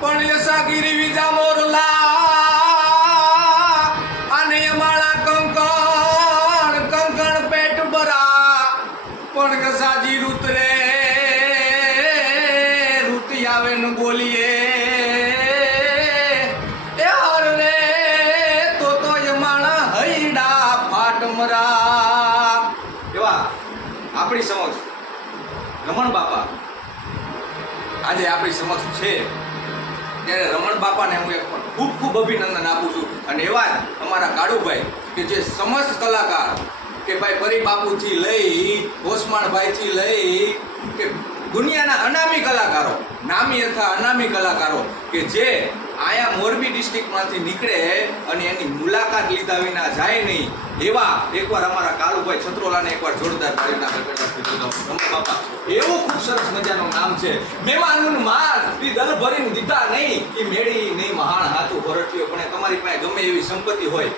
પણ યસાગીરી વિજા મોરલા અને અમાળા કંકણ પેટ ભરા પણ કસાજી ઋતરે ઋતિ આવે ન બોલીએ એ હર રે તો યમાળા હૈડા ફાટ મરા એવા આપણી સમક્ષ રમણ બાપા આજે આપણી સમક્ષ છે ત્યારે રમણ બાપાને હું એક ખૂબ ખૂબ અભિનંદન આપું છું અને એવા જ અમારા કાળુભાઈ કે જે સમસ્ત કલાકાર કે ભાઈ પરી બાપુથી લઈ ઓસમાણભાઈથી લઈ કે દુનિયાના અનામી કલાકારો નામી અથવા અનામી કલાકારો કે જે આયા મોરબી ડિસ્ટ્રિક્ટમાંથી નીકળે અને એની મુલાકાત લીધા વિના જાય નહીં એવા એકવાર અમારા કાળુભાઈ છત્રોલાને એકવાર જોરદાર તાળીના રમણ બાપા એવું ખૂબ સરસ મજાનું નામ છે મહેમાનનું માન ઈ દલ ભરીને દીધા નહીં કે મેળી નહીં મહાન હાથું ભરટ્યો પણ તમારી પાસે ગમે એવી સંપત્તિ હોય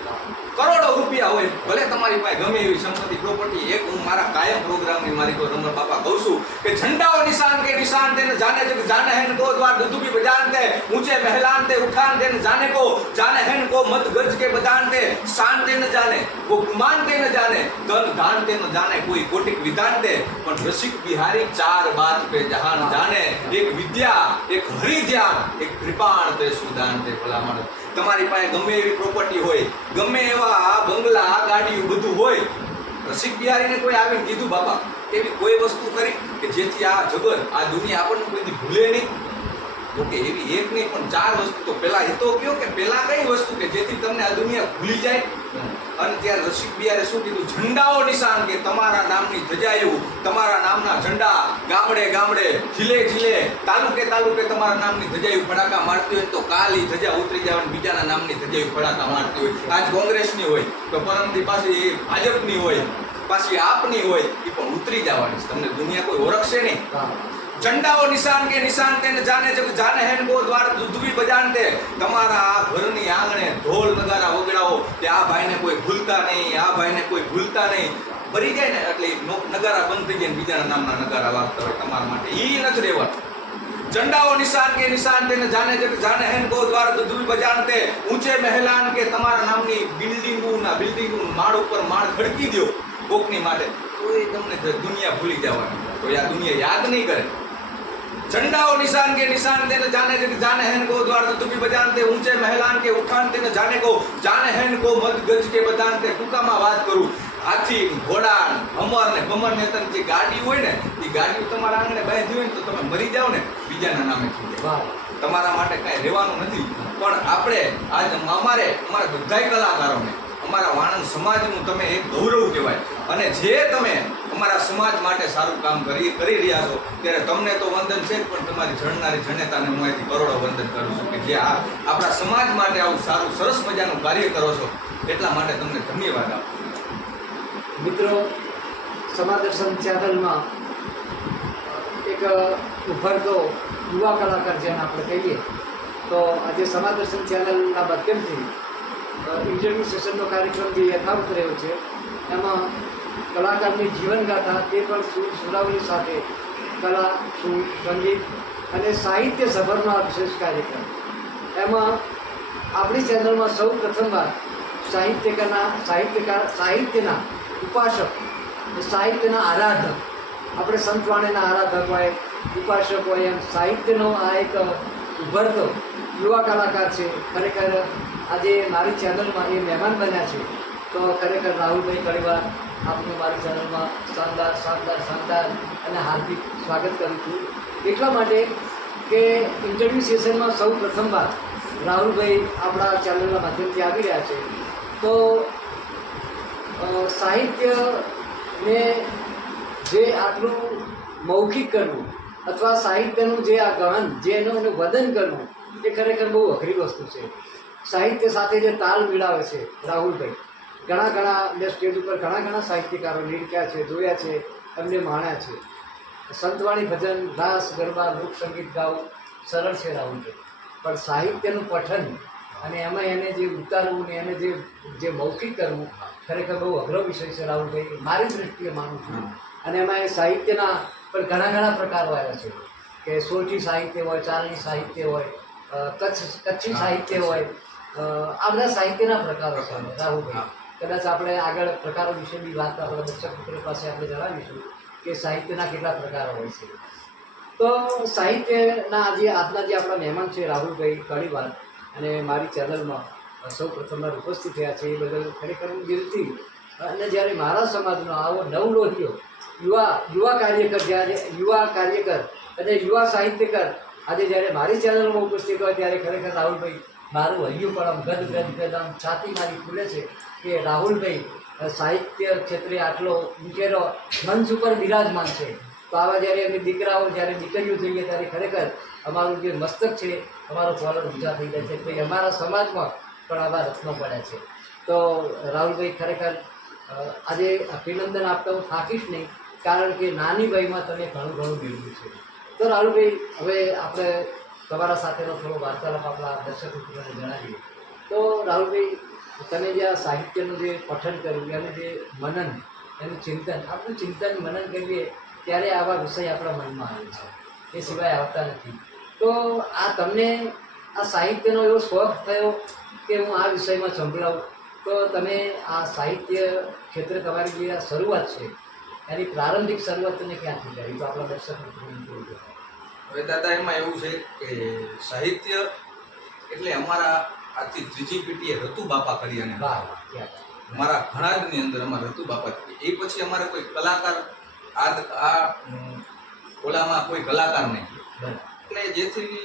કરોડો રૂપિયા હોય ભલે તમારી પાસે ગમે એવી સંપત્તિ પ્રોપર્ટી એક હું મારા કાયમ પ્રોગ્રામની મારી કોઈ રમણ બાપા કહું છું કે ઝંડાઓ નિશાન કે નિશાન તેને જાને જગ જાને હેન કો દ્વાર દુદુબી બજાનતે ઊંચે મહેલાનતે ઉઠાન તેને જાને કો જાને હેન કો મત ગજ કે બદાનતે શાન તે ન જાને કો ગુમાન તે ન જાને ધન દાન તે ન જાને કોઈ કોટિક વિધાનતે પણ રસિક બિહારી ચાર બાત पे जहान जाने एक विद्या एक हरिज्ञान एक कृपाण ते सुदान ते भलामण તમારી પાસે ગમે એવી પ્રોપર્ટી હોય ગમે એવા બંગલા ગાડીઓ બધું હોય રસિક બિહારીને કોઈ આવીને કીધું બાપા એવી કોઈ વસ્તુ કરી કે જેથી આ જગત આ દુનિયા આપણને કોઈ ભૂલે નહીં તો કે એવી એક નહીં પણ ચાર વસ્તુ તો પહેલા એ તો કહ્યો કે પહેલા કઈ વસ્તુ કે જેથી તમને આ દુનિયા ભૂલી જાય અને ત્યારે રસિક બિહારે શું કીધું ઝંડાઓ નિશાન કે તમારા નામની ધજાયું તમારા નામના ઝંડા ગામડે ગામડે જિલ્લે જિલ્લે તાલુકે તાલુકે તમારા નામની ધજાયું ફડાકા મારતી હોય તો કાલ ઈ ધજા ઉતરી જાય અને બીજાના નામની ધજાયું ફડાકા મારતી હોય આજ કોંગ્રેસની હોય તો પરમદી પાછી ભાજપની હોય પાછી આપની હોય એ પણ ઉતરી જવાની તમને દુનિયા કોઈ ઓળખશે નહીં ઝંડાઓ નિશાન કે નિશાન તેને જાને જગ જાને હેન કો દ્વાર દુદુબી બજાનતે તમારા આ ઘરની આંગણે ઢોલ નગારા વગડાવો કે આ ભાઈને કોઈ ભૂલતા નહીં આ ભાઈને કોઈ ભૂલતા નહીં ભરી જાય ને એટલે નગારા બંધ થઈ જાય બીજાના નામના નગારા વાગતા હોય તમારા માટે ઈ નથી રહેવાનું ઝંડાઓ નિશાન કે નિશાન તેને જાને જગ જાને હેન કો દ્વાર દુદુબી બજાનતે ઊંચે મહેલાન કે તમારા નામની બિલ્ડિંગનું માળ ઉપર માળ ખડકી દો કોકની માટે તો એ તમને દુનિયા ભૂલી જવાની તો આ દુનિયા યાદ નહીં કરે झंडाओ निशान के निशान तेन जाने जग जाने हैं को द्वार तुबी बजानते ऊंचे महलान के उठान तेन जाने को जाने हैं को मत गज के बजानते टूकामा बात करूं हाथी घोड़ा अमर ने बमर ने तन जे गाड़ी હોય ને એ ગાડી તમારા આંગણે બાંધી હોય ને તો તમે મરી જાવ ને બીજાના નામે થઈ જાય તમારા માટે કાંઈ રહેવાનું નથી પણ આપણે આજ અમારા બધાય કલાકારોને અમારા વાણંદ સમાજનું તમે એક ગૌરવ કહેવાય અને જે તમે અમારા સમાજ માટે સારું કામ કરી રહ્યા છો ત્યારે તમને તો વંદન છે પણ તમારી જણનારી જનેતાને હું અહીંથી કરોડો વંદન કરું છું કે જે આપણા સમાજ માટે આવું સારું સરસ મજાનું કાર્ય કરો છો એટલા માટે તમને ધન્યવાદ આપું મિત્રો સમાદર્શન ચેનલમાં એક ઉભરતો યુવા કલાકાર જેને આપણે કહીએ તો આજે સમાદર્શન ચેનલના માધ્યમથી ઇન્ટરવ્યૂ સેશનનો કાર્યક્રમ જે યથાવત રહ્યો છે એમાં કલાકારની જીવનગાથા તે પણ સુરાવલી સાથે કલા સુર સંગીત અને સાહિત્ય સભરનો આ વિશેષ કાર્યક્રમ એમાં આપણી ચેનલમાં સૌ પ્રથમવાર સાહિત્યના ઉપાસક સાહિત્યના આરાધક આપણે સંતવાણીના આરાધક હોય ઉપાસક હોય એમ સાહિત્યનો આ એક ઉભરતો યુવા કલાકાર છે ખરેખર આજે મારી ચેનલમાં એ મહેમાન બન્યા છે તો ખરેખર રાહુલભાઈ પરિવાર આપનું મારી ચેનલમાં શાનદાર અને હાર્દિક સ્વાગત કરું છું એટલા માટે કે ઇન્ટરવ્યૂ સેશનમાં સૌ પ્રથમવાર રાહુલભાઈ આપણા ચેનલના માધ્યમથી આવી રહ્યા છે તો સાહિત્યને જે આટલું મૌખિક કરવું અથવા સાહિત્યનું જે આ ગહન જે એનું વદન કરવું એ ખરેખર બહુ અઘરી વસ્તુ છે સાહિત્ય સાથે જે તાલ મિલાવે છે રાહુલભાઈ ઘણા મેં સ્ટેજ ઉપર ઘણા સાહિત્યકારો નિરખ્યા છે જોયા છે એમને માણ્યા છે સંતવાણી ભજન રાસ ગરબા લોક સંગીત ગાવું સરળ છે રાહુલભાઈ પણ સાહિત્યનું પઠન અને એમાં એને જે ઉતારવું ને એને જે મૌખિક કરવું ખરેખર બહુ અઘરો વિષય છે રાહુલભાઈ મારી દૃષ્ટિએ માનું છું અને એમાં એ સાહિત્યના પણ ઘણા પ્રકારો આવ્યા છે કે સોઠી સાહિત્ય હોય ચાલની સાહિત્ય હોય કચ્છી સાહિત્ય હોય, આ બધા સાહિત્યના પ્રકારો છે રાહુલભાઈ. કદાચ આપણે આગળ પ્રકારો વિશે બી વાત આપણા દર્શક મિત્રો પાસે આપણે જણાવીશું કે સાહિત્યના કેટલા પ્રકારો હોય છે. તો સાહિત્યના આજના જે આપણા મહેમાન છે રાહુલભાઈ કડીવાર, અને મારી ચેનલમાં સૌ પ્રથમવાર ઉપસ્થિત થયા છે એ બદલ ખરેખર હું દિલથી, અને જ્યારે મારા સમાજનો આવો નવલોહીઓ યુવા કાર્યકર અને યુવા સાહિત્યકાર આજે જ્યારે મારી ચેનલમાં ઉપસ્થિત હોય ત્યારે ખરેખર રાહુલભાઈ મારું હૈયું પણ આમ ગદ આમ છાતી મારી ખુલે છે કે રાહુલભાઈ સાહિત્ય ક્ષેત્રે આટલો ઉંચેરો મંચ ઉપર બિરાજમાન છે. તો આવા જ્યારે એમની દીકરાઓ જ્યારે દીકરીઓ જોઈએ ત્યારે ખરેખર અમારું જે મસ્તક છે અમારો ફોલર ઊંચા થઈ જાય છે. તો અમારા સમાજમાં પણ આવા રત્નો પડ્યા છે. તો રાહુલભાઈ ખરેખર આજે અભિનંદન આપતા હું થાકીશ નહીં, કારણ કે નાની વયમાં તમે ઘણું મેળવ્યું છે. તો રાહુલભાઈ, હવે આપણે તમારા સાથેનો થોડો વાર્તાલાપ આપણા દર્શક મિત્રોને જણાવીએ. તો રાહુલભાઈ, તમે જે આ સાહિત્યનું જે પઠન કર્યું અને જે મનન, એનું ચિંતન, આપણું ચિંતન મનન કરીએ ત્યારે આવા વિષય આપણા મનમાં આવે છે, એ સિવાય આવતા નથી. તો આ તમને આ સાહિત્યનો એવો શોખ થયો કે હું આ વિષયમાં સંભળાવું, તો તમે આ સાહિત્ય ક્ષેત્રે તમારી જે આ શરૂઆત છે એની પ્રારંભિક શરૂઆત તમે ક્યાંથી કરી? તો આપણા દર્શક મિત્રોને. હવે દાદા, એમાં એવું છે કે સાહિત્ય એટલે અમારા આજથી ત્રીજી પેઢીએ રતુ બાપા કરી, અને અમારા ઘણાની અંદર અમારે રતુ બાપા કરી. એ પછી અમારે કોઈ કલાકાર ઓલામાં કોઈ કલાકાર નહીં. એટલે જેથી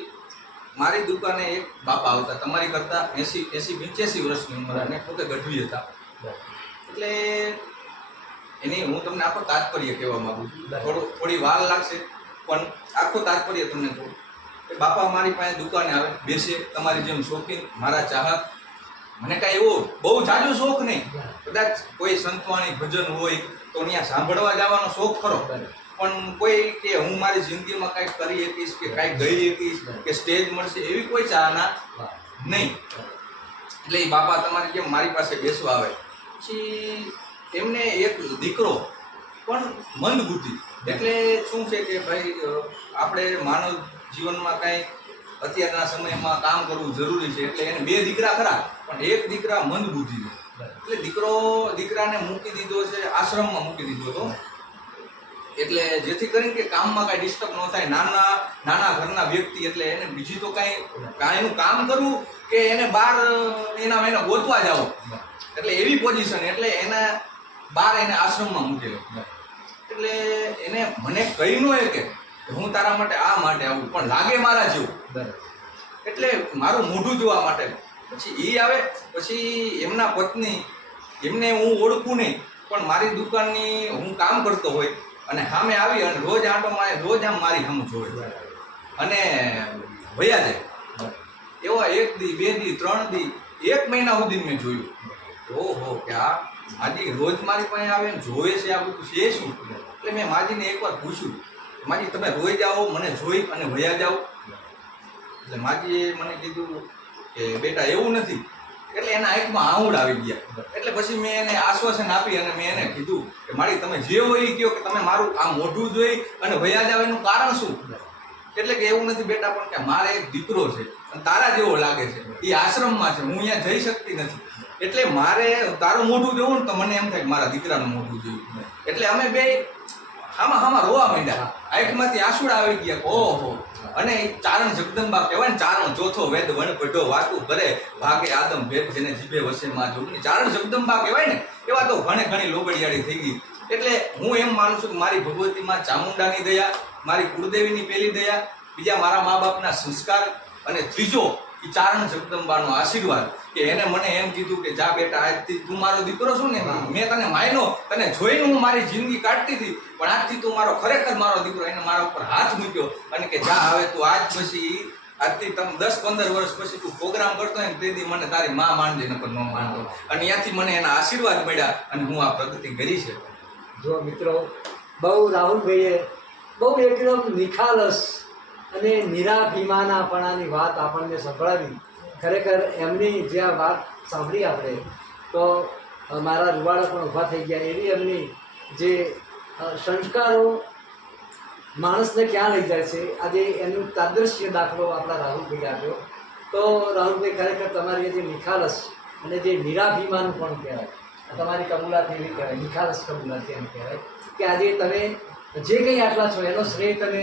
મારી દુકાને એક બાપા આવતા, તમારી કરતાં 80-85 વર્ષની ઉંમર, અને પોતે ગઢવી હતા. એટલે એની હું તમને આખો તાત્પર્ય કહેવા માગું છું. થોડી વાર લાગશે પણ આખો તાત્પર્ય તમને કહું કે બાપા મારી પાસે દુકાને આવે, બેસે, તમારી જેમ શોખીન, મારા ચાહક. મને કાંઈ એવો બહુ જાજો શોખ નહીં, કદાચ કોઈ સંતવાણી ભજન હોય તો ત્યાં સાંભળવા જવાનો શોખ ખરો, પણ કોઈ કે હું મારી જિંદગીમાં કાંઈક કરી શકીશ કે કાંઈક ગઈ શકીશ કે સ્ટેજ મળશે એવી કોઈ ચાહના નહીં. એટલે એ બાપા તમારી જેમ મારી પાસે બેસવા આવે. પછી એમને એક દીકરો પણ મંદબુદ્ધિ. એટલે શું છે કે ભાઈ, આપણે માનવ જીવનમાં કાંઈ અત્યારના સમયમાં કામ કરવું જરૂરી છે. એટલે એને 2 દીકરા ખરા, પણ એક દીકરા મંદબુદ્ધિ છે. એટલે દીકરાને મૂકી દીધો છે, આશ્રમમાં મૂકી દીધો હતો. એટલે જેથી કરીને કે કામમાં કાંઈ ડિસ્ટર્બ ન થાય. નાના ઘરના વ્યક્તિ, એટલે એને બીજી તો કાંઈ એનું કામ કરવું કે એને બહાર એને ગોતવા જાવ, એટલે એવી પોઝિશન. એટલે એના બહાર એને આશ્રમમાં મૂકેલો. એટલે એને મને કહી ન હોય કે હું તારા માટે આ માટે આવું, પણ લાગે મારા જેવું, એટલે મારું મોઢું જોવા માટે. પછી એ આવે, પછી એમના પત્ની, એમને હું ઓળખું નહીં, પણ મારી દુકાનની હું કામ કરતો હોય અને સામે આવી અને રોજ આંટો મારે, રોજ આમ મારી સામે જોવે અને વયા જાય. એવા 1 દી, 2 દી, 3 દી, 1 મહિના સુધી મેં જોયું. ઓહો, કે આ માજી રોજ મારી પાસે આવે ને જોવે છે, આ બધું છે શું? એટલે મેં માજીને એકવાર પૂછ્યું, માજી તમે રોજ આવો, મને જોઈ અને વયા જાઓ? એટલે માજીએ મને કીધું કે બેટા એવું નથી. એટલે એના આંખમાં આહુડ આવી ગયા. એટલે પછી મેં એને આશ્વાસન આપી અને મેં એને કીધું કે મારી તમે જે હોય એ કહો, કે તમે મારું આ મોઢું જોઈ અને વયા જાવ એનું કારણ શું? એટલે કે એવું નથી બેટા, પણ કે મારે એક દીકરો છે અને તારા જેવો લાગે છે, એ આશ્રમમાં છે, હું અહીંયા જઈ શકતી નથી, એટલે મારે તારું મોઢું જોવું ને તો મને એમ થાય કે મારા દીકરાનું મોઢું જોયું. એટલે અમે બે આમાં રોવા માંડ્યા, આંખમાંથી આંસુડા આવી ગયા. ઓહો! અને ચારણ જગદંબા કહેવાય ને, ચારણ ચોથો વેદ વણ પઢો વાતું કરે, ભાગે આદમ ભેદ જેને જીભે વસે માં જોગની. ચારણ જગદંબા કહેવાય ને, એવા તો ઘણી લોબડિયાળી થઈ ગઈ. એટલે હું એમ માનું છું કે મારી ભગવતીમાં ચામુંડાની દયા, મારી કુળદેવીની પેલી દયા, બીજા મારા મા બાપના સંસ્કાર, અને ત્રીજો એ ચારણ જગદંબાનો આશીર્વાદ કે એને મને એમ કીધું કે જા બેટા, આજથી તું મારો દીકરો છું ને, મેં તને માયનો, તને જોઈને હું મારી જિંદગી કાઢતી હતી, પણ આજથી તું મારો ખરેખર મારો દીકરો. એને મારા ઉપર હાથ મૂક્યો અને કે જા હવે તું આજ પછી, આજથી તમે 10-15 વર્ષ પછી તું પ્રોગ્રામ કરતો હોય ને તેથી મને તારી માં માનજે, નકર ન માનતો. અને ત્યાંથી મને એના આશીર્વાદ મળ્યા અને હું આ પ્રગતિ કરી છે. જો મિત્રો, બહુ રાહુલભાઈએ બહુ એકદમ નિખાલસ અને નિરાભિમાનાપણાની વાત આપણને સંભળાવી. ખરેખર એમની જે આ વાત સાંભળી આપણે તો મારા રૂવાડા પણ ઊભા થઈ ગયા. એવી એમની જે સંસ્કારો માણસને ક્યાં લઈ જાય છે, આજે એનું તાદૃશ્ય દાખલો આપણા રાહુલભાઈ આપ્યો. તો રાહુલભાઈ ખરેખર તમારી જે નિખાલસ અને જે નિરાભિમાન પણ કહેવાય, તમારી કબૂલાત એવી કહેવાય, નિખાલસ કબૂલાત એમ કહેવાય કે આજે તમે જે કંઈ આટલા છો એનો શ્રેય તમે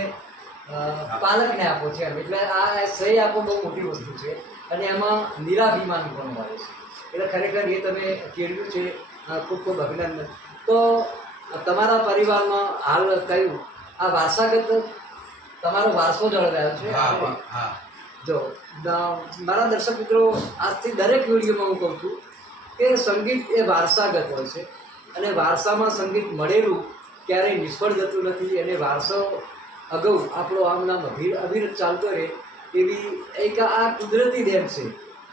પાલકને આપો છો એમ. એટલે આ શ્રેય આપો બહુ મોટી વસ્તુ છે અને એમાં નિરાભિમાન પણ આવે છે. એટલે ખરેખર એ તમે કેળવ્યું છે, ખૂબ ખૂબ અભિનંદન. તો તમારા પરિવારમાં હાલ કયું આ વારસાગત તમારો વારસો જળવાયો છે? હા હા. જો મારા દર્શક મિત્રો, આજથી દરેક વિડીયોમાં હું કહું છું કે સંગીત એ વારસાગત હોય છે અને વારસામાં સંગીત મળેલું ક્યારેય નિષ્ફળ જતું નથી. અને વારસો અગાઉ આપણો આમ નામ અવિરત ચાલતો રહે એવી એક આ કુદરતી દેન છે.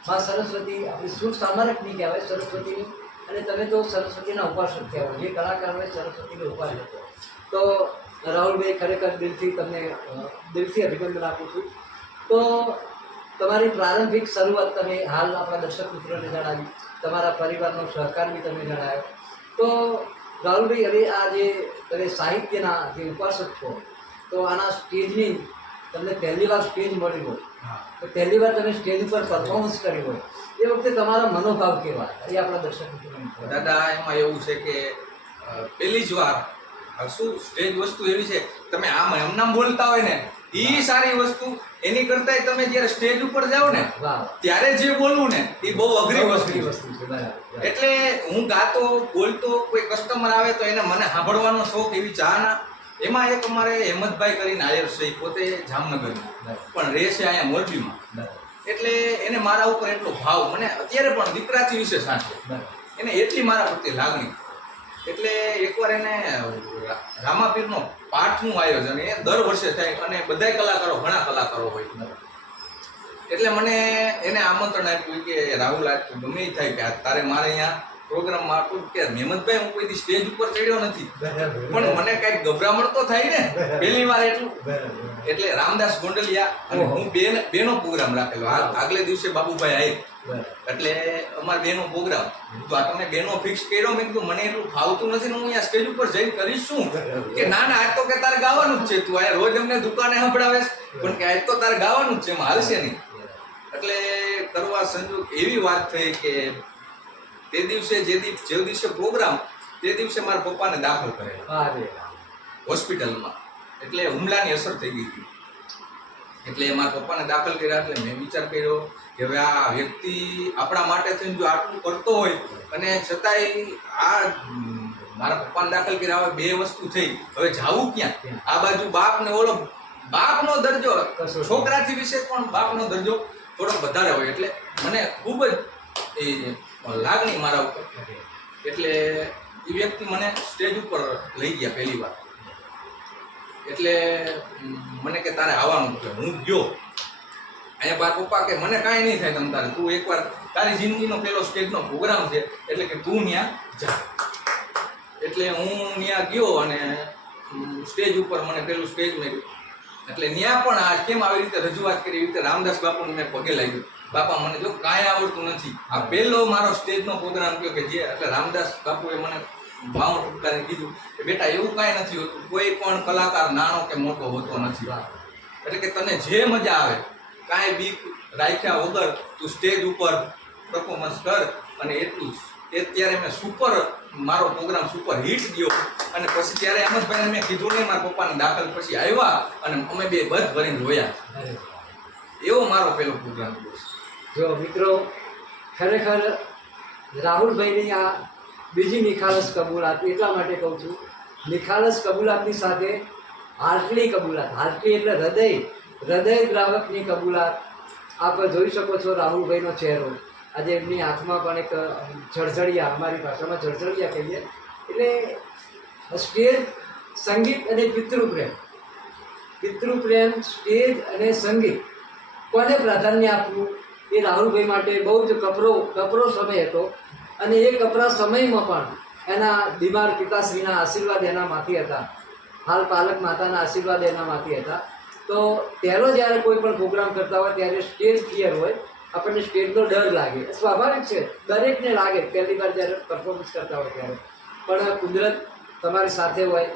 માં સરસ્વતી આપણી સુખ સામરકની કહેવાય સરસ્વતીની, અને તમે તો સરસ્વતીના ઉપાસક કહેવાય, જે કલાકાર હોય સરસ્વતીને ઉપાસક હોય. તો રાહુલભાઈ ખરેખર દિલથી અભિનંદન આપું છું. તો તમારી પ્રારંભિક શરૂઆત તમે હાલ આપણા દર્શક મિત્રોને જણાવી, તમારા પરિવારનો સહકાર બી તમે જણાવ્યો. તો રાહુલભાઈ, હવે આ જે તમે સાહિત્યના જે ઉપાસક છો, તો આના સ્ટેજની તમને પહેલી વાર સ્ટેજ મળ્યું હોય, તો પહેલી વાર તમે સ્ટેજ ઉપર પરફોર્મન્સ કર્યું હોય, એ વખતે તમારા મનોભાવ કેવા એ આપણા દર્શક મિત્રોને દાદા એમાં એવું છે કે પહેલી જ વાર શું સ્ટેજ વસ્તુ એવી છે, તમે આમ એમનામ બોલતા હોય ને એ સારી વસ્તુ, એની કરતાંય તમે જ્યારે સ્ટેજ ઉપર જાઓ ને ત્યારે જે બોલવું ને એ બહુ અઘરી વસ્તુ છે. બરાબર. એટલે હું ગાતો બોલતો, કોઈ કસ્ટમર આવે તો એને મને સાંભળવાનો શોખ, એવી ચાહના. એમાં એક અમારે હેમંતભાઈ કરીને આયર છે, પોતે જામનગર પણ રહે છે અહીંયા મોરબીમાં. એટલે એને મારા ઉપર એટલો ભાવ, મને અત્યારે પણ દીકરાથી વિશે સાંજે એને એટલી મારા પ્રત્યે લાગણી. એટલે એકવાર એને રામાપીરનો પાઠનું આયોજન એ દર વર્ષે થાય અને બધાય કલાકારો, ઘણા કલાકારો હોય. એટલે મને એને આમંત્રણ આપ્યું કે રાહુલ, આજ ગમે એ થાય કે તારે મારે અહીંયા પ્રોગ્રામમાં આપ્યું કે હેમંતભાઈ, હું કોઈ સ્ટેજ ઉપર ચડ્યો નથી પણ મને કાંઈક ગભરામણ તો થાય ને પહેલી વાર એટલું. એટલે રામદાસ ગોંડલિયા અને હું બેનો પ્રોગ્રામ રાખેલો. આગલે દિવસે બાબુભાઈ આવ્યા, એટલે અમારા બેનો પ્રોગ્રામ. તો આ તમે બેનો ફિક્સ કર્યો, મેં કીધું મને એટલું ફાવતું નથી ને હું અહીંયા સ્ટેજ ઉપર જઈને કરીશ શું? કે ના ના, આજ તો કે તારે ગાવાનું જ છે, તું આ રોજ અમને દુકાને સંભળાવેશ પણ કે આજ તો તારે ગાવાનું જ છે, એમાં હાલશે નહીં. એટલે કરવા સંજોગ એવી વાત થઈ કે તે દિવસે જે દિવસે પ્રોગ્રામ, તે દિવસે મારા પપ્પાને દાખલ કરેલા હોસ્પિટલમાં. એટલે હુમલાની અસર થઈ ગઈ હતી. એટલે મારા પપ્પાને દાખલ કર્યા. એટલે મેં વિચાર કર્યો કે હવે આ વ્યક્તિ આપણા માટે થઈને જો આટલું કરતો હોય અને છતાંય આ મારા પપ્પાને દાખલ કર્યા, હવે બે વસ્તુ થઈ, હવે જાવું ક્યાં? આ બાજુ બાપ ને ઓલો બાપનો દરજ્જો, છોકરાથી વિશે પણ બાપનો દરજ્જો થોડોક વધારે હોય. એટલે મને ખૂબ જ એ લાગણી મારા ઉપર. એટલે એ વ્યક્તિ મને સ્ટેજ ઉપર લઈ ગયા પહેલી વાર. એટલે મને કે તારે આવવાનું છે. હું ગયો. અહીંયા બાર પપ્પા કે મને કાંઈ નહીં થાય તમ તારે, તું એકવાર તારી જિંદગીનો પહેલો સ્ટેજનો પ્રોગ્રામ છે એટલે કે તું ત્યાં જા. એટલે હું ત્યાં ગયો અને સ્ટેજ ઉપર મને પેલું સ્ટેજ મળ્યું. એટલે ત્યાં પણ આ કેમ આવી રીતે રજૂઆત કરી, એવી રીતે રામદાસ બાપુને મેં પગે લાગ્યું. બાપા, મને જો કાંઈ આવડતું નથી, આ પહેલો મારો સ્ટેજનો પ્રોગ્રામ કયો કે જે. એટલે રામદાસ બાપુએ મને ભાવ ટૂંકાને કીધું કે બેટા, એવું કાંઈ નથી હોતું, કોઈ પણ કલાકાર નાનો કે મોટો હોતો નથી. એટલે કે તને જે મજા આવે, કાંઈ બીક રાખ્યા વગર તું સ્ટેજ ઉપર પરફોર્મન્સ કર. અને એટલું જ એ ત્યારે મેં સુપર, મારો પ્રોગ્રામ સુપર હિટ ગયો. અને પછી ત્યારે અહેમદભાઈને મેં કીધું નહીં, મારા પપ્પાને દાખલ પછી આવ્યા અને અમે બે બધ ભરીને રોયા. એવો મારો પહેલો પ્રોગ્રામ ગયો. જો મિત્રો, ખરેખર રાહુલભાઈની આ બીજી નિખાલસ કબૂલાત એટલા માટે કહું છું. નિખાલસ કબૂલાતની સાથે હાર્ટલી કબૂલાત, હાર્ટલી એટલે હૃદય દ્રાવકની કબૂલાત. આપ જોઈ શકો છો રાહુલભાઈનો ચહેરો. આજે એમની આંખમાં પણ એક જળજળિયા, અમારી ભાષામાં જળજળિયા કહીએ. એટલે સ્ટેજ, સંગીત અને પિતૃપ્રેમ, સ્ટેજ અને સંગીત કોને પ્રાધાન્ય આપવું એ રાહુલભાઈ માટે બહુ જ કપરો સમય હતો. અને એ કપરા સમયમાં પણ એના બીમાર પિતાશ્રીના આશીર્વાદ એનામાંથી હતા, હાલ પાલક માતાના આશીર્વાદ એનામાંથી હતા. તો પહેલો જ્યારે કોઈ પણ પ્રોગ્રામ કરતા હોય ત્યારે સ્ટેજ ક્લિયર હોય, આપણને સ્ટેજનો ડર લાગે, સ્વાભાવિક છે, દરેકને લાગે પહેલી વાર જ્યારે પરફોર્મન્સ કરતા હોય ત્યારે. પણ કુદરત તમારી સાથે હોય,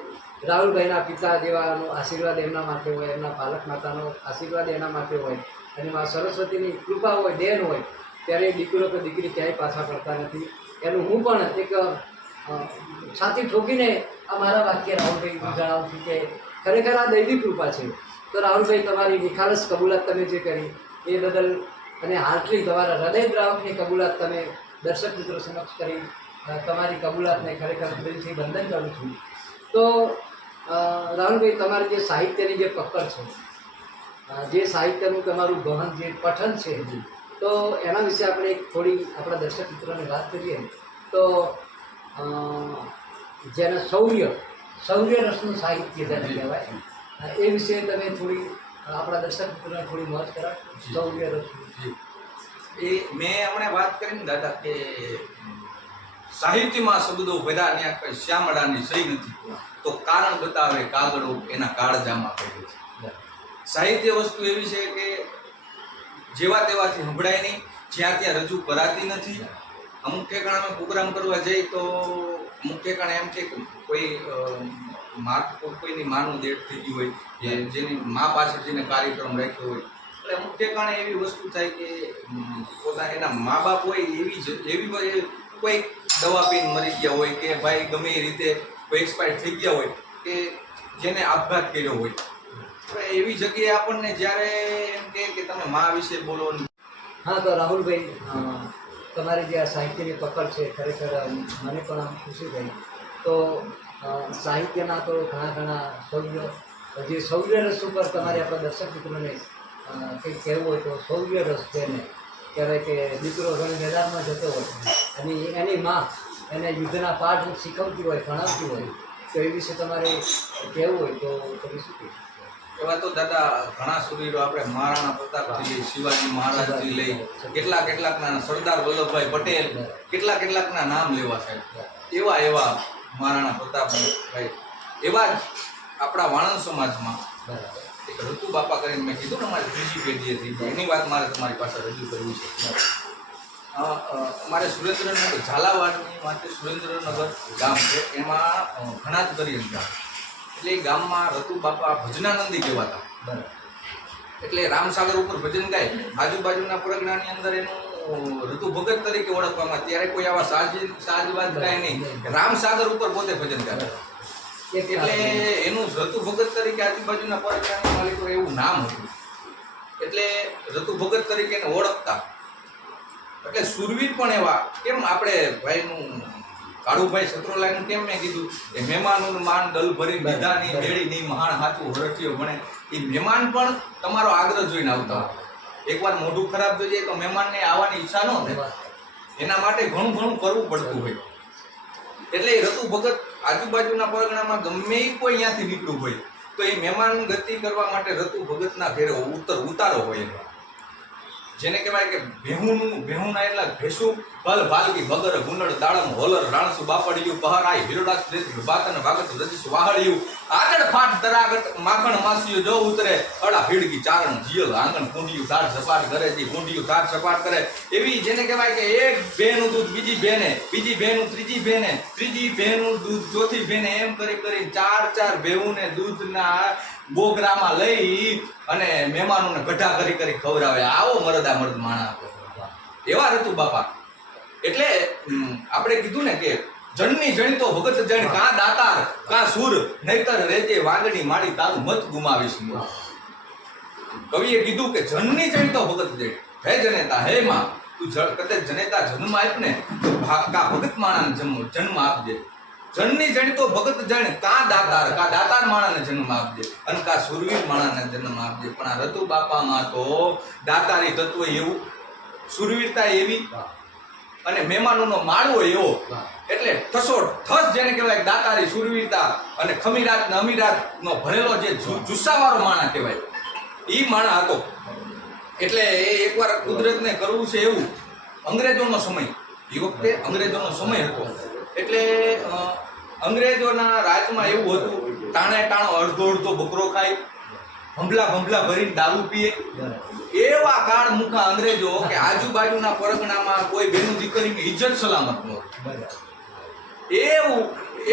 રાહુલભાઈના પિતા જેવાનો આશીર્વાદ એમના માટે હોય, એમના પાલક માતાનો આશીર્વાદ એના માટે હોય. અને મા સરસ્વતીની કૃપા હોય, દેન હોય, ત્યારે દીકરો કે દીકરી ક્યાંય પાછા પડતા નથી. એનું હું પણ એક છાતી ઠોકીને આ મારા વાક્ય રાહુલભાઈ જણાવું છું કે ખરેખર આ દૈવી કૃપા છે. તો રાહુલભાઈ, તમારી નિખાલસ કબૂલાત તમે જે કરી એ બદલ અને હાર્ટલી તમારા હૃદયદ્રાવકની કબૂલાત તમે દર્શક મિત્રો સમક્ષ કરી, તમારી કબૂલાતને ખરેખર દિલથી વંદન કરું છું. તો રાહુલભાઈ, તમારી જે સાહિત્યની જે પકડ છે, જે સાહિત્યનું તમારું ગહન જે પઠન છે, તો એના વિશે આપણે થોડી આપણા દર્શક મિત્રોને વાત કરીએ. તો જેને શૌર્ય રસનું સાહિત્ય જેને કહેવાય, એ વિશે તમે થોડી આપણા દર્શક મિત્રોને થોડી મોજ કરાવો. શૌર્ય રસનું એ મેં હમણાં વાત કરી ને દાદા કે સાહિત્યમાં શબ્દો બધા ત્યાં કઈ શ્યામળાની સહી નથી, તો કારણ બતાવે કાગળો એના કાળજામાં પડે છે. સાહિત્ય વસ્તુ એવી છે કે જેવા તેવાથી સંભળાય નહીં, જ્યાં ત્યાં રજૂ કરાતી નથી. અમુક ઠેકાણે અમે પ્રોગ્રામ કરવા જઈએ તો અમુક ઠેકાણે એમ કે કોઈ કોઈની માનું ડેટ થઈ ગયું હોય, કે જેની મા પાછળ જેને કાર્યક્રમ રાખ્યો હોય, એટલે અમુક ઠેકાણે એવી વસ્તુ થાય કે પોતાના એના મા બાપ હોય એવી કોઈ દવા પીને મરી ગયા હોય, કે ભાઈ ગમે એ રીતે કોઈ એક્સપાયર થઈ ગયા હોય, કે જેને આપઘાત કર્યો હોય, તો એવી જગ્યાએ આપણને જ્યારે એમ કે તમે મા વિશે બોલો. હા, તો રાહુલભાઈ, તમારી જે આ સાહિત્યની પકડ છે ખરેખર મને પણ આમ ખુશી થઈ. તો સાહિત્યના તો ઘણા જે શૌર્ય રસ ઉપર તમારે આપણા દર્શક મિત્રોને કંઈક કહેવું હોય તો શૌર્ય રસ છે ને કહેવાય કે દીકરો રણ મેદાનમાં જતો હોય અને એની માં એને યુદ્ધના પાઠ શીખવતી હોય, ભણાવતી હોય, તો એ વિશે તમારે કહેવું હોય તો તમે શું કહેશો? એવા તો દાદા ઘણા શૂરવીરો આપણે મહારાણા પ્રતાપથી લઈ, શિવાજી મહારાજથી લઈ, કેટલાકના સરદાર વલ્લભભાઈ પટેલ, કેટલાકના નામ લેવા સાહેબ. એવા મહારાણા પ્રતાપભાઈ, એવા જ આપણા વાણંદ સમાજમાં એક ઋતુ બાપા કરીને મેં કીધું ને અમારી ત્રીજી પેઢી હતી, એની વાત મારે તમારી પાસે રજૂ કરવી છે. અમારે સુરેન્દ્રનગર ઝાલાવાડની માટે સુરેન્દ્રનગર ગામ છે, એમાં ઘણા જ ગરીબ ગામ, એટલે એ ગામમાં રતુ બાપા ભજનાનંદી કહેવાતા. એટલે રામસાગર ઉપર ભજન ગાય, આજુબાજુના પરગણાની અંદર એનું ઋતુ ભગત તરીકે ઓળખવામાં, ત્યારે કોઈ આવા સાજવાદ ગાય નહીં, રામસાગર ઉપર પોતે ભજન ગાય. એટલે એનું ઋતુ ભગત તરીકે આજુબાજુના પરગણાના માલિકો એવું નામ હતું, એટલે ઋતુ ભગત તરીકે એને ઓળખતા. એટલે સુરવીર પણ એવા, કેમ આપણે ભાઈનું કાળુભાઈ સત્રોલાયનું કેમ મેં કીધું કે મહેમાનોનું માન દલ ભરી લીધાની મેળી ની મહાન હાથું હરઠિયો ભણે. એ મહેમાન પણ તમારો આગ્રહ જોઈને આવતા હોય. એકવાર મોઢું ખરાબ થઈ જાય તો મહેમાનને આવવાની ઈચ્છા ન થાય, એના માટે ઘણું કરવું પડતું હોય. એટલે એ રતુ ભગત આજુબાજુના પરગણામાં ગમે કોઈ અહીંયાથી નીકળ્યું હોય તો એ મહેમાન ગતિ કરવા માટે રતુ ભગતના ઘેરે ઉતારો હોય. જેને કહેવાય કે ભેહુના એટલા ભેસું ભલ ભાલકી બગર ગુંડળ દાળમ હોલર રાણસુ બાપડિયું પહરાય હિરડાસ દેતી બાતન ભાગત રજીસ વાહળિયું આગળ ફાટ તરાગટ માખણ માસીયો જો ઉતરે અડા ભીડકી ચારણ જીયલ આંગણ કુંડિયું તાર સપાટ કરે જી કુંડિયું તાર સપાટ કરે. એવી જેને કહેવાય કે એક બેનું દૂધ બીજી બેને, બીજી બેનું ત્રીજી બેને, ત્રીજી બેનું દૂધ ચોથી બેને, એમ કરી ચાર બેઉને દૂધના બોગરામાં લઈ અને મહેમાનોને ગઢા કરી ખવડાવે. આવો મરદ માણા એવા ઋતુ બાપા. એટલે આપણે કીધું ને કે જણની જણતો ભગત જણ, કાં દાતાર કાં સુર, નહીતર રેજે વાંગણી માડી તારું મત ગુમાવીશ. કવિએ કીધું કે જણની જણતો ભગત જણ, હે જનેતા હે માં, તું કદાચ જનેતા જન્મ આપ ને તો કા ભગત માણાને જન્મ આપજે. જણની જણતો ભગત જણ, કાં દાતાર માણાને જન્મ આપજે અને કાં સુરવીર માણાને જન્મ આપજે. પણ આ રતુ બાપામાં તો દાતારી તત્વ એવું, સુરવીરતા એવી અને મહેમાનોનો માળવો એવો. એટલે ઠસ જેને કહેવાય દાતારી સુરવીરતા અને ખમીરાત ને અમીરાત નો ભરેલો જે જુસ્સાવાળો માણા કહેવાય, એ માણા હતો. એટલે એ એકવાર કુદરતને કરવું છે એવું. અંગ્રેજોનો સમય, એ વખતે અંગ્રેજોનો સમય હતો. એટલે અંગ્રેજોના રાજમાં એવું હતું, ટાણો અડધો બકરો ખાય, ભંભલા ભરીને દારૂ પીએ. એવા કાળ મુખા અંગ્રેજો કે આજુબાજુના પરગણામાં કોઈ બેનું દીકરીની ઇજ્જત સલામત નહોતી.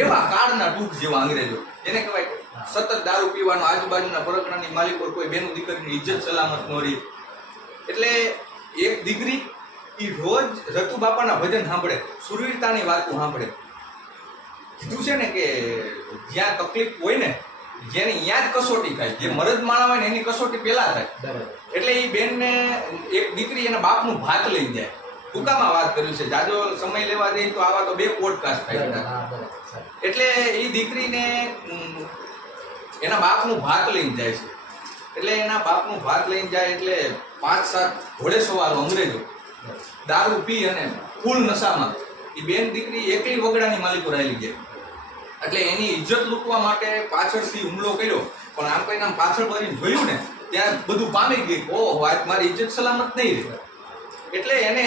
એવા કાળના ટૂંક જેવા અંગ્રેજો, એને કહેવાય સતત દારૂ પીવાનો, આજુબાજુના પરગણાની માલિકો કોઈ બેનું દીકરીની ઇજ્જત સલામત ન રહી. એટલે એક દીકરી એ રોજ રતુ બાપાના ભજન સાંભળે, સુરવીરતાની વાતો સાંભળે. કીધું છે ને કે જ્યાં તકલીફ હોય ને જેની ત્યાં જ કસોટી થાય, જે મરદ માણા હોય ને એની કસોટી પહેલા થાય. એટલે એ બેનને એક દીકરી એના બાપનું ભાત લઈને જાય. ટૂંકામાં વાત કર્યું છે, જાજો સમય લેવા જઈએ તો આવા તો 2 પોડકાસ્ટ થાય. એટલે એ દીકરીને એના બાપનું ભાત લઈને જાય છે. એટલે એના બાપનું ભાત લઈને જાય એટલે 5-7 ઘોડેસવારો અંગ્રેજો દારૂ પી અને ફૂલ નશામાં એ બેન દીકરી એકલી વગડાની માલિકો રહેલી જાય. એટલે એની ઇજ્જત લૂંટવા માટે પાછળથી હુમલો કર્યો, પણ આમ કહીને આમ પાછળ ફરીને જોયું ને ત્યાં બધું પામી ગઈ. ઓહો, આજ મારી ઇજ્જત સલામત નહીં રહે. એટલે એને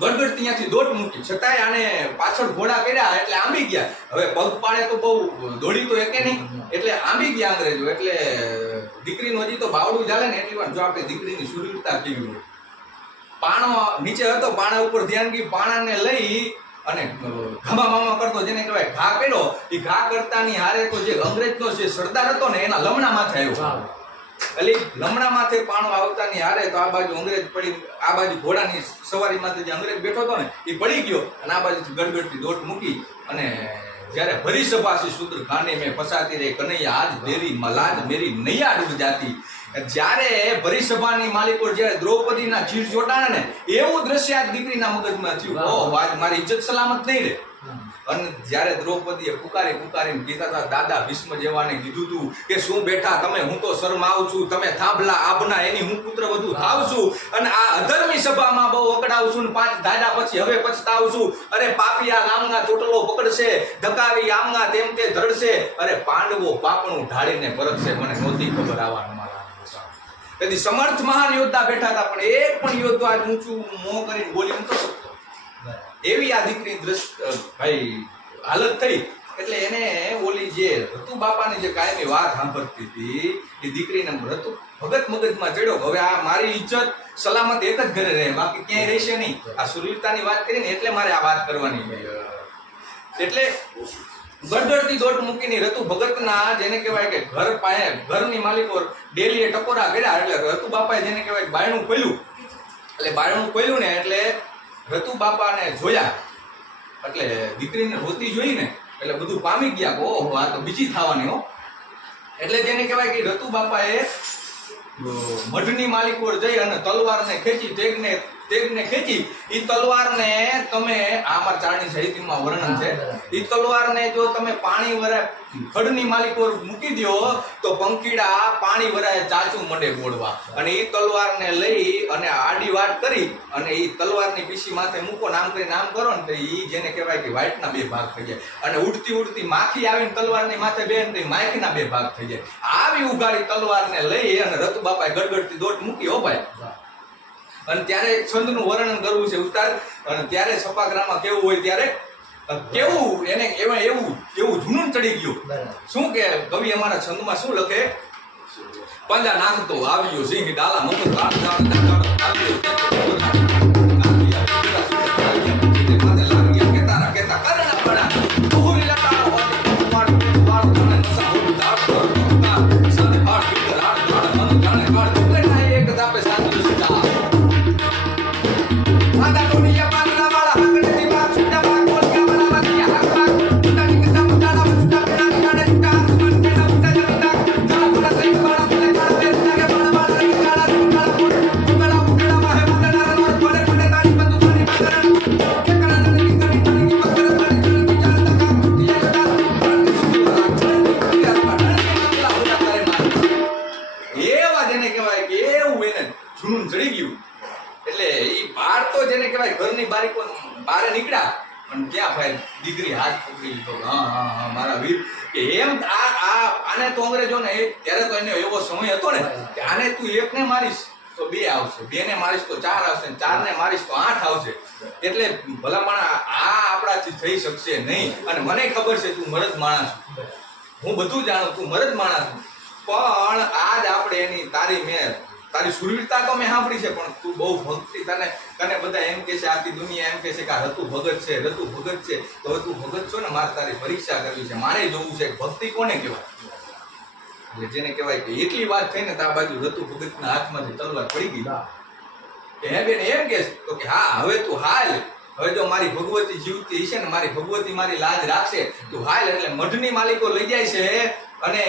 ગડગડ ત્યાંથી દોટ મૂકી, છતાંય આને પાછળ ઘોડા કર્યા એટલે આંબી ગયા. હવે પગ પાડે તો બહુ દોડી તો એકે નહીં, એટલે આંબી ગયા અંગ્રેજો. એટલે દીકરીનું હજી તો બાવડું ચાલે ને એટલી વાર જો આપણે દીકરીની સુરવીરતા કેવી હોય. પાણો નીચે હતો, પાણા ઉપર ધ્યાન ગયું, પાણાને લઈ અને ઘામા મામા કરતો, જેને કહેવાય ઘા કર્યો. એ ઘા કરતાની હારે તો જે અંગ્રેજનો જે સરદાર હતો ને એના લમણા માથે આવ્યો. એટલે લમણા માથે પાણો આવતાની હારે તો આ બાજુ અંગ્રેજ પડી, આ બાજુ ઘોડાની સવારી માથે જે અંગ્રેજ બેઠો હતો ને એ પડી ગયો અને આ બાજુથી ગડગડતી દોટ મૂકી. અને જ્યારે ભરી સભાસી શુદ્ર ખાને મેં ફસાતી રે કનૈયા આજ દેરી લાજ મેરી નૈયા ડૂબ જાતી. જ્યારે ભરી સભાની માલિકો જ્યારે દ્રૌપદીના ચીર ચોટાણે ને એવું દ્રશ્ય આ દીકરીના મગજમાં થયું. ઓહ, આજ મારી ઇજ્જત સલામત નહીં રહે. અને જ્યારે દ્રૌપદીએ પુકારીને કીધા હતા, દાદા ભીષ્મ જેવાને કીધું હતું કે શું બેઠા તમે, હું તો શરમાવું છું, તમે થાંભલા આબના એની હું પુત્ર વધુ થાવ છું અને આ અધર્મી સભામાં બહુ અકડાવું છું ને 5 દાડા પછી હવે પછતાવું છું. અરે પાપિયા નામના ચોટલો પકડશે, ધકાવી આમના તેમ તે ધરશે, અરે પાંડવો પાપણું ઢાળીને પરતશે, મને નહોતી ખબર આવવાનું. તેથી સમર્થ મહાન યોદ્ધા બેઠા હતા, પણ એક પણ યોદ્ધો આજ ઊંચું મોં કરીને બોલી નતો શકતો. એવી આ દીકરી ભાઈ હાલત થઈ. એટલે એને ઓલી જે રતુ બાપાની જે કાયમી વાત સાંભળતી હતી એ દીકરીને રતુ ભગત મગજમાં ચડ્યો. હવે આ મારી ઇજ્જત સલામત એક જ ઘરે રહે, બાકી ક્યાંય રહેશે નહીં. આ સુરવીરતાની વાત કરીને એટલે મારે આ વાત કરવાની. એટલે ગડગડતી દોટ મૂકીને રતુ ભગતના જેને કહેવાય કે ઘર પાસે ઘરની માલિકો ડેલીએ ટકોરા કર્યા. એટલે રતુ બાપાએ જેને કહેવાય બાયણું ખોલ્યું. એટલે બાયણું ખોલ્યું ને એટલે રતુ બાપાને જોયા, એટલે દીકરીને રોતી જોઈ ને એટલે બધું પામી ગયા. ઓહો, આ તો બીજી થવાની હો. એટલે જેને કહેવાય કે રતુ બાપાએ મઢની માલિકો જઈ અને તલવારને ખેંચી, તેગને ખેંચી. એ તલવારને તમે આમાં ચારણી સાહિત્યમાં વર્ણન છે. એ તલવારને જો તમે પાણી વરાય ખડની માલિકો મૂકી દો તો પંખીડા પાણી વરાય ચાચું મંડે બોડવા. અને એ તલવારને લઈ અને આડી વાટ કરી અને એ તલવારની પીસી માથે મૂકો, નામ કરીને આમ કરો ને તો એ જેને કહેવાય કે વાઇટના 2 ભાગ થઈ જાય. અને ઉડતી માખી આવીને તલવારની માથે બેન તો માખીના 2 ભાગ થઈ જાય. આવી ઉગાડી તલવારને લઈ અને રતુ બાપાએ ગડગડતી દોટ મૂકી. હો ભાઈ, અને ત્યારે છંદનું વર્ણન કરવું છે ઉસ્તાદ. અને ત્યારે છપાગ્રામાં કેવું હોય, ત્યારે કેવું એને એવું જૂનું ચડી ગયું. શું કે કવિ અમારા છંદમાં શું લખે, પંજા નાખતો આવ્યો સિંહ ડાલા મફત બારે નીકળ્યા. પણ ક્યાં ભાઈ દીકરી હાથ પકડી લીધો. હા મારા વીર કે એમ આને તો અંગ્રેજોને ત્યારે તો એને એવો સમય હતો ને કે આને તું એકને મારીશ તો 2 આવશે, 2 ને મારીશ તો 4 આવશે, 4 ને મારીશ તો 8 આવશે. એટલે ભલામણ આ આપણાથી થઈ શકશે નહીં. અને મને ખબર છે તું મરદ માણસ, હું બધું જાણું, તું મરદ માણસ, પણ આજ આપણે એની તારી સુરવીરતા તો મેં સાંભળી છે, પણ તું બહુ ભક્તિ, તને બધા એમ કે છે, આખી દુનિયા એમ કે છે કે આ રતુ ભગત છે, રતુ ભગત છે. તો તું ભગત છો ને, મારે તારી પરીક્ષા કરવી છે, મારે જોવું છે ભક્તિ કોને કહેવાય. એટલે જેને કહેવાય કે એટલી વાત થઈ ને તો આ બાજુ રતુ ભગતના હાથમાંથી તલવાર પડી ગઈ કે હે બેન એમ કે તો કે હા હવે તું હાલ, હવે જો મારી ભગવતી જીવતી છે ને મારી ભગવતી મારી લાજ રાખશે, તું હાલ. એટલે મઢની માલિકો લઈ જાય છે અને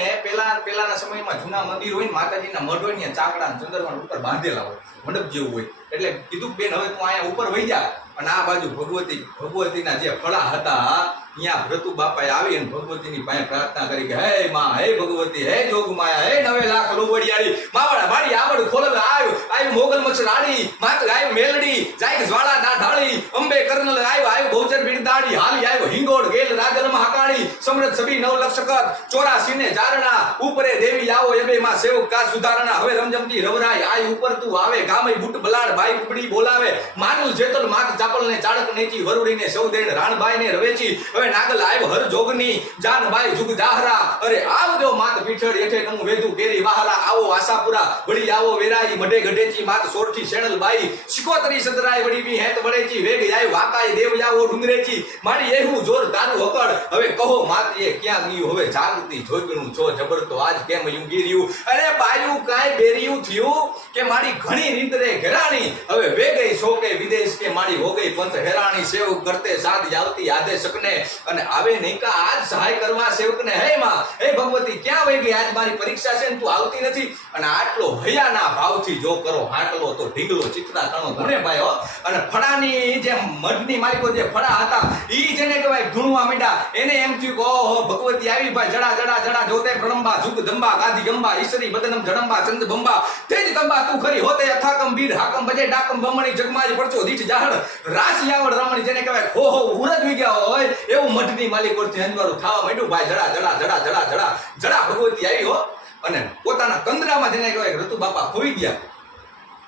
પેલાના સમયમાં જૂના મંદિર હોય ને માતાજીના મઢ હોય ને ચાકડા ચંદ્રવાન ઉપર બાંધેલા હોય મંડપ જેવું હોય. એટલે કીધું બેન હવે તું અહીંયા ઉપર વહી જા. અને આ બાજુ ભગવતીના જે ફળા હતા ત્યાં ભ્રતુ બાપાએ આવી અને ભગવતીની પાસે પ્રાર્થના કરી કે હે માં, હે ભગવતી, હે જોગમાયા, હે 9 લાખ લોબડિયાળી, માવડા માડી આવડ ખોલવ આવ્યું મોગલ મચ્છરાડી, માત આવ્યું મેલડી, જાય જ્વાળા ના ઢાળી, અંબે કર્નલ આવ્યું બહુચર બિરદાડી, હાલી આવ્યો હિંગોળ ગેલ રાજલ મહાકાળી, સમૃદ્ધ સભી 9 લક્ષકત 84 ને ચારણા, ઉપરે દેવી આવો એબે માં સેવક કા સુધારણા, હવે રમજમતી રવરાય આઈ ઉપર તું આવે, ગામઈ બુટ બલાડ બાઈ ઉપડી બોલાવે, માનુલ જેતલ માત ચાપલ ને ચાડક નેચી, વરુડીને સૌદેણ રાણબાઈ ને રવેચી, હવે નાગલ આવ્યો હર જોગની જાનબાઈ જુગ દાહરા, અરે આવજો માત પીઠળ એઠે નમું વેધું કેરી વાહરા, આવો આશાપુરા વળી આવો વેરાઈ, મઢે ગઢેચી માત સોરઠી શેણલ બાઈ, સિકોતરી સદરાય વળી બી હેત વડેચી, વેગ આય વાકાય દેવ આવો ડુંગરેચી, મારી એવું જોર તારું હકડ, હવે કહો માતીએ ક્યાં ગયું, હવે જાગતી જોગણું છો જબર તો આજ કેમ યુંગી રહ્યું, અરે બાયું કાંઈ બેરિયું થયું કે મારી ઘણી રીતરે ઘેરાણી, હવે વેગઈ શોકે વિદેશ કે મારી હો ગઈ પંથ હેરાણી, સેવક કરતે સાથ આવતી આદેશકને અને આવે નહીં કા આજ સહાય કરવા સેવકને, હે માં, હે ભગવતી ક્યાં વહી ગઈ, આજ મારી પરીક્ષા છે ને તું આવતી નથી, અને આટલો હૈયાના ભાવથી જો કરો હાટલો તો ઢીંગલો ચિત્રા તણો ધૂણે ભાઈ હો. અને ફળાની જે મઢની માલિકો જે ફળા હતા ઈ જેને કહેવાય ધૂણવા માંડ્યા, એને એમ થયું કે ઓહો ભગવતી આવી ભાઈ, જડા જડા જડા જોતે પ્રણંબા જુગ દંબા ગાદી ગંબા ઈશ્વરી બદનમ જડંબા ચંદ બંબા, તેજ કંબા તું ખરી હોતે અથાકમ બીર હાકમ બજે ડાકમ બમણી જગમાજી પડચો દીઠ જાહળ રાસ યાવડ રમણી, જેને કહેવાય હો ઉરજ વી ગયા હોય એવું મઢની માલિકોથી અંજવાળું થવા માંડ્યું ભાઈ, જડા જડા જડા જડા જડા જડા ભગવતી આવી હો. અને પોતાના કંદરામાં જેને કહેવાય રતુ બાપા ખોઈ ગયા,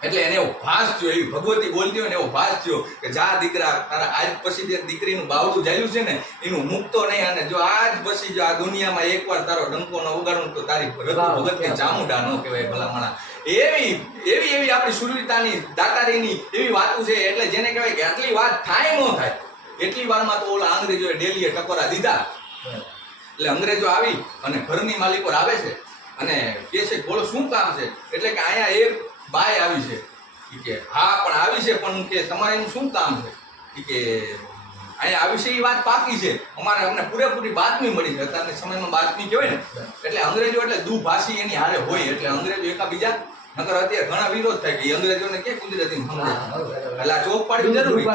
એટલે એને એવો ભાસ થયો, એવી ભગવતી બોલતી હોય ને એવો ભાસ થયો કે જા દીકરા, તારા આજ પછી જે દીકરીનું બાવડું જાયું છે ને એનું મૂકતો નહીં, અને જો આજ પછી જો આ દુનિયામાં એકવાર તારો ડંકો ન ઉગાડું તો તારી રતુ ભગતની ચામુંડા ન કહેવાય ભલામણા. એવી એવી એવી આપણી સુરવીરતાની દાતારીની એવી વાતો છે. એટલે જેને કહેવાય કે આટલી વાત થાય ન થાય એટલી વારમાં તો ઓલા અંગ્રેજોએ ડેલીએ ટકોરા દીધા. એટલે અંગ્રેજો આવી અને ઘરની માલિકો આવે છે અને કહે છે બોલો શું કામ છે, એટલે કે અહીંયા એક બાઈ આવી છે, કે હા પણ આવી છે પણ કે તમારે એનું શું કામ છે, કે અહીંયા આવી છે એ વાત પાકી છે, અમને પૂરેપૂરી બાતમી મળી છે. અત્યારની સમયમાં બાતમી કહેવાય ને, એટલે અંગ્રેજો એટલે દુભાષી એની હારે હોય, એટલે અંગ્રેજો એકાબીજા નકર અત્યારે ઘણા વિરોધ થાય કે અંગ્રેજોને કે કુદરતી એટલે ચોક પાડવી જરૂરી,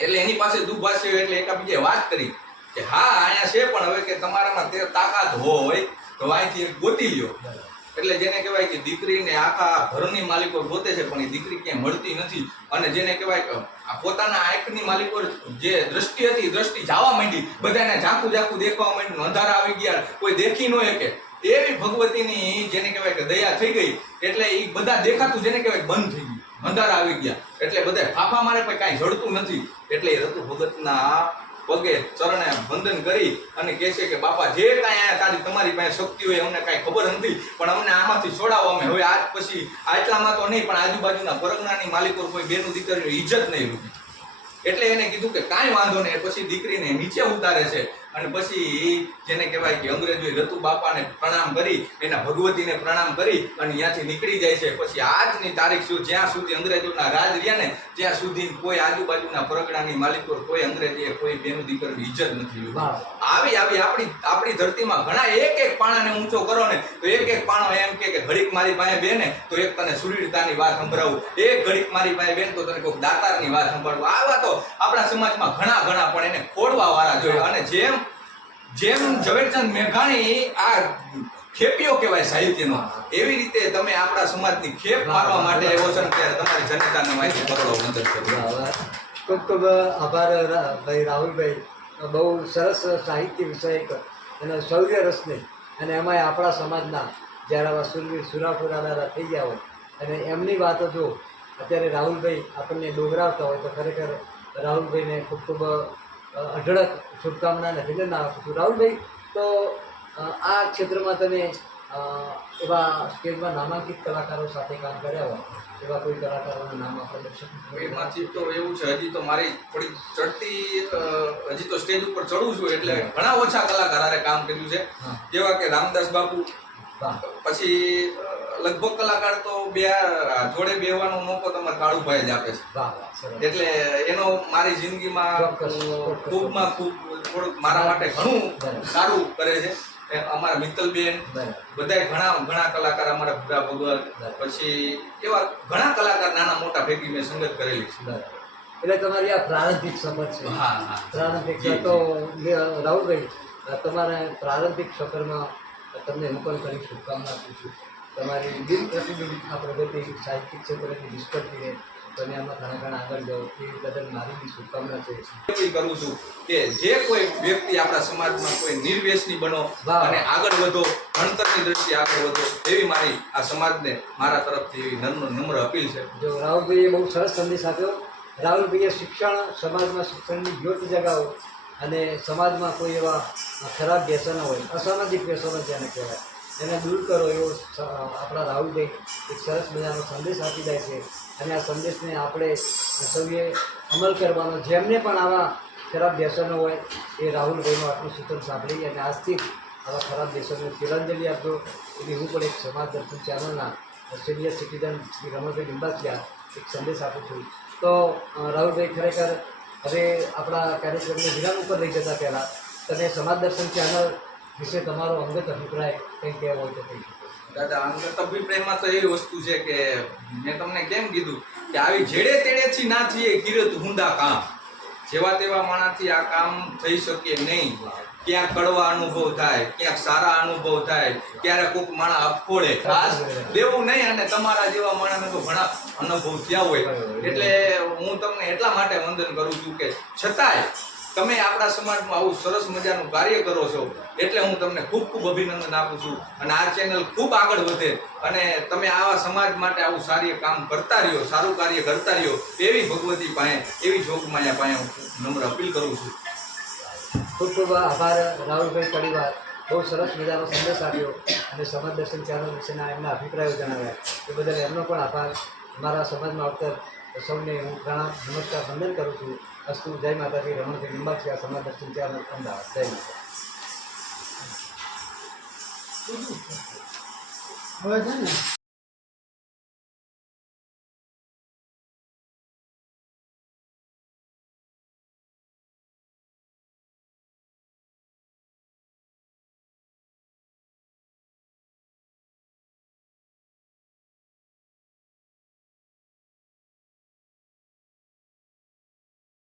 એટલે એની પાસે દુભાષી હોય એટલે એકાબીજાએ વાત કરી કે હા અહીંયા છે પણ હવે કે તમારામાં તે તાકાત હોય તો અહીંથી ગોતી લ્યો. એટલે જેને કહેવાય કે દીકરીને આખા ઘરની માલિકો ગોતે છે પણ એ દીકરી ક્યાંય મળતી નથી. અને જેને કહેવાય કે પોતાના આંખની માલિકો જે દ્રષ્ટિ હતી દ્રષ્ટિ જવા માંડી, બધાને ઝાંકું ઝાંકું દેખવા માંડ્યું, અંધારા આવી ગયા, કોઈ દેખી ન શકે એવી ભગવતીની જેને કહેવાય કે દયા થઈ ગઈ. એટલે એ બધા દેખાતું જેને કહેવાય બંધ થઈ ગયું, અંધારા આવી ગયા, એટલે બધા ફાફા મારે પણ કાંઈ જડતું નથી. એટલે રતુ ભગતના પગે ચરણે વંદન કરી અને કહે છે કે બાપા જે કાંઈ આયા તારી તમારી પાસે શક્તિ હોય અમને કાંઈ ખબર નથી, પણ અમને આમાંથી છોડાવો, અમે હવે આજ પછી આટલામાં તો નહીં પણ આજુબાજુના પરગણાની માલિકો કોઈ બેનું દીકરીની ઇજ્જત નહીં રૂકી. એટલે એને કીધું કે કાંઈ વાંધો નહીં. પછી દીકરીને નીચે ઉતારે છે અને પછી જેને કહેવાય કે અંગ્રેજોએ રતુ બાપાને પ્રણામ કરી, એના ભગવતીને પ્રણામ કરી અને ત્યાંથી નીકળી જાય છે. પછી આજની તારીખ સુધી જ્યાં સુધી અંગ્રેજોના રાજ રહ્યા ને ત્યાં સુધી કોઈ આજુબાજુના પરગણાની માલિકો કોઈ અંગ્રેજીએ કોઈ બેનું દીકરીની ઇજ્જત નથી. આવી આવી આપણી ધરતીમાં ઘણા એક પાણાને ઊંચો કરો ને તો એક પાણો એમ કે ઘડીક મારી પાસે બેને તો એક તને સુરીરતાની વાત સંભળાવું, એક ઘડીક મારી પાસે બેન તો તને કોઈ દાતારની વાત સંભળાવું. આવા તો આપણા સમાજમાં ઘણા પણ એને ખોડવા વાળા જોઈએ. અને જેમ ઝવેરચંદ મેઘાણી આ ખેપીઓ કહેવાય સાહિત્યનો, એવી રીતે તમે આપણા સમાજની ખેપ મારવા માટે એવો છે ત્યારે તમારી જનતાને માહિતી કરોડો વંદન કરું. ખૂબ ખૂબ આભાર ભાઈ રાહુલભાઈ. બહુ સરસ સાહિત્ય વિષયક અને શૌર્ય રસની, અને એમાંય આપણા સમાજના જ્યારે આવા સુરવીર સુરાફુરાદારા થઈ ગયા હોય અને એમની વાતો જો અત્યારે રાહુલભાઈ આપણને ડોગરાવતા હોય તો ખરેખર રાહુલભાઈને ખૂબ ખૂબ અઢળક શુભકામના અને અભિનંદન આપું છું. રાહુલભાઈ, તો આ ક્ષેત્રમાં તમે એવા સ્ટેજમાં નામાંકિત કલાકારો સાથે કામ કર્યા હોય એવા કોઈ કલાકારોનું નામ આપણે દર્શક? એમાંથી તો એવું છે હજી તો મારી થોડી ચડતી હજી તો સ્ટેજ ઉપર ચડું છું એટલે ઘણા ઓછા કલાકાર કામ કર્યું છે, જેવા કે રામદાસ બાપુ, વાહ પછી લગભગ કલાકાર તો જોડે બેહવાનો મોકો તમારે કાળુભાઈ જ આપે છે. વાહ વાહ સરસ. એટલે એનો મારી જિંદગીમાં ચોક્કસ, ચોક્કસ. ખૂબમાં ખૂબ થોડુંક મારા માટે ઘણું બરાબર. સારું કરે છે. અમારા મિત્તલબેન બરાબર બધાય ઘણા કલાકાર અમારા ભૂરા ભગવાન બરાબર. પછી એવા ઘણા કલાકાર નાના મોટા ભેગી મેં સંગત કરેલી છે. બરાબર. એટલે તમારી આ પ્રારંભિક સફર છે. હા હા પ્રારંભિક જી, તો રાહુલભાઈ તમારા પ્રારંભિક સફરમાં તમને હું પણ ઘણી શુભકામના આપું છું. તમારી દિન પ્રતિદિન આ પ્રગતિ સાહિત્યિક ક્ષેત્રની નિષ્પત્તિ રહે, તમે આમાં ઘણા આગળ જાઓ એ બદલ મારી બી શુભકામના છે. વિનંતી કરું છું કે જે કોઈ વ્યક્તિ આપણા સમાજમાં કોઈ નિર્વ્યસની બનો વાહ. અને આગળ વધો, ભણતરની દ્રષ્ટિએ આગળ વધો, એવી મારી આ સમાજને મારા તરફથી એવી નમ્ર અપીલ છે. જો રાહુલભાઈએ બહુ સરસ સંદેશ આપ્યો. રાહુલભાઈએ શિક્ષણ, સમાજમાં શિક્ષણની જ્યોત જગાવો અને સમાજમાં કોઈ એવા ખરાબ વ્યસનો હોય, અસામાજિક વ્યસનો જેને કહેવાય, એને દૂર કરો એવો આપણા રાહુલભાઈ એક સરસ મજાનો સંદેશ આપી જાય છે. અને આ સંદેશને આપણે સૌએ અમલ કરવાનો. જેમને પણ આવા ખરાબ વ્યસનો હોય એ રાહુલભાઈનું આટલું સૂચન સાંભળી અને આજથી જ આવા ખરાબ વ્યસનને તિલાંજલિ આપજો એવી હું પણ એક સમાજ દર્શન ચેનલના સિનિયર સિટીઝન શ્રી રમણભાઈ લિંબાચિયા એક સંદેશ આપું છું. તો રાહુલભાઈ ખરેખર હવે આપણા કાર્યક્રમને વિરામ ઉપર લઈ જતા પહેલાં તમે સમાજ દર્શન ચેનલ વિશે તમારો અંગત અભિપ્રાય કંઈ કહેવો હોય તો કહી શકો. દાદા, અંગત અભિપ્રાયમાં તો એવી વસ્તુ છે કે મેં તમને કેમ કીધું કે આવી જેડે તેડેથી ના થઈએ કિરત હુંદા કામ. જેવા તેવા માણસથી આ કામ થઈ શકે નહીં. ક્યાંક કડવા અનુભવ થાય, ક્યાંક સારા અનુભવ થાય, ક્યારેક કોઈક માણસ અફોડે. ખાસ દેવું નહીં, અને તમારા જેવા માણસને તો ઘણા અનુભવ થયા હોય. એટલે હું તમને એટલા માટે વંદન કરું છું કે છતાંય તમે આપણા સમાજમાં આવું સરસ મજાનું કાર્ય કરો છો, એટલે હું તમને ખૂબ ખૂબ અભિનંદન આપું છું. અને આ ચેનલ ખૂબ આગળ વધે અને તમે આવા સમાજ માટે આવું સારું કામ કરતા રહ્યો, સારું કાર્ય કરતા રહ્યો, એવી ભગવતી પાસે, એવી જોગમાયા પાસે હું નમ્ર અપીલ કરું છું. ખૂબ ખૂબ આભાર રાહુલભાઈ પરિવાર. બહુ સરસ મજાનો સંદેશ આપ્યો અને સમાજ દર્શન ચેનલ વિશેના એમના અભિપ્રાયો જણાવ્યા એ બદલ એમનો પણ આભાર. મારા સમાજમાં આવતા સૌને હું ઘણા નમસ્કાર વંદન કરું છું. અસ્તુ. જય માતાજી. રમણભાઈ લિંબાચિયા, સમાજ દર્શન ચેનલ, અમદાવાદ. જય માતા. હવે છે ને